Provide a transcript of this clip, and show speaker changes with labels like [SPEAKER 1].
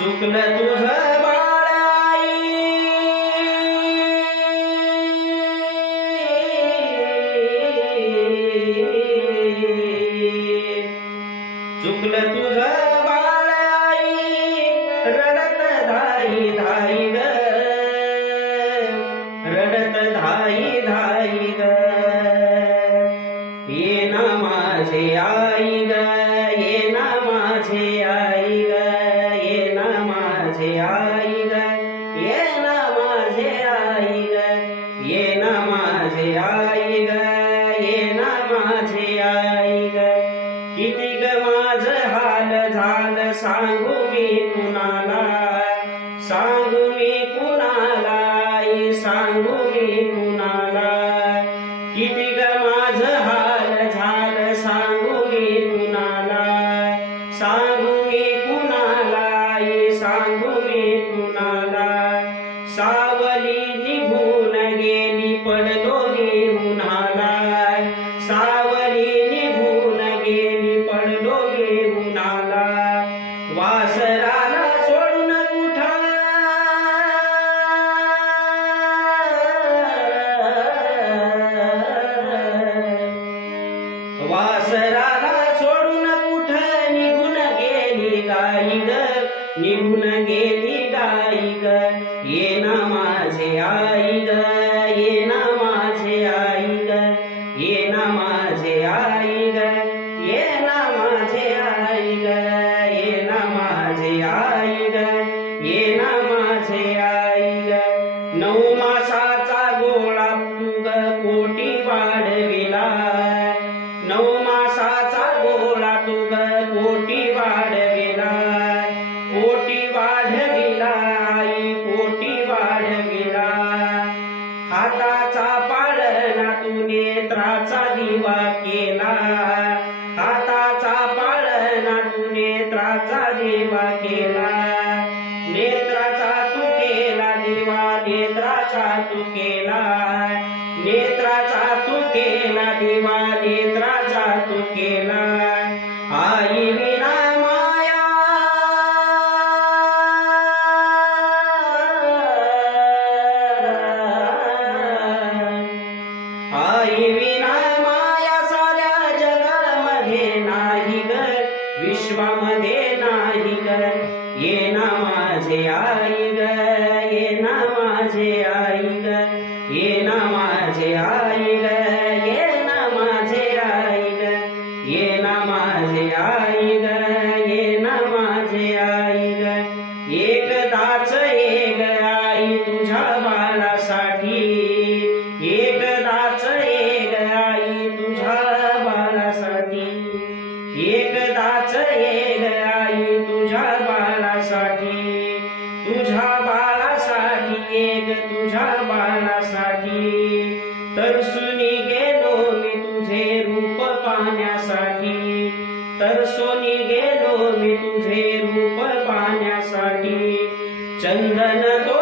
[SPEAKER 1] चुकलं तुझ बाळाई. चुकलं तुझ बाळाई. रडत धाई धाई रडत धाई धाई ग. ये ना माझे आ माझे आई ग ये ना माझे आई ग किती ग माझ हाल झालं सांगू मी कुणाला? सांगू मी कुणाला? आई सांगू मी कुणाला? किती ग माझ हाल झालं सांगू मी कुणाला? सांगू मी कुणाला? आई सांगू मी कुणाला? सावली निघून गेली पड वासराला सोडून कुठं? वासराला सोडून कुठं? निघून गेली गाई ग निघून गेली ना माझे आई नऊ मासाचा गोळा तुग कोटी वाढविला. नऊ मासाचा गोळा तुग कोटी वाढविला. कोटी वाढविला आई कोटी वाढविला. हाताचा पाळणा तू नेत्राचा दिवा केला. नेत्राचा तू केला नेत्राचा तू केला दिवा नेत्राचा तू केला आई विना माया. आई विना माया साऱ्या जगामध्ये नाही ग. विश्वामध्ये नाही ग. ये ना माझे आई. ये ना माझे आई ये ना माझे आई ग ये ना माझे आई ग ये ना माझे आई एकदाच एक आई तुझ्या बाळासाठी एकदाच एक आई तुझ्या बाळासाठी एकदाच एक आई तुझ्या पाहण्यासाठी तर सोनी गेलो मी तुझे रूप पाहण्यासाठी चंदन तो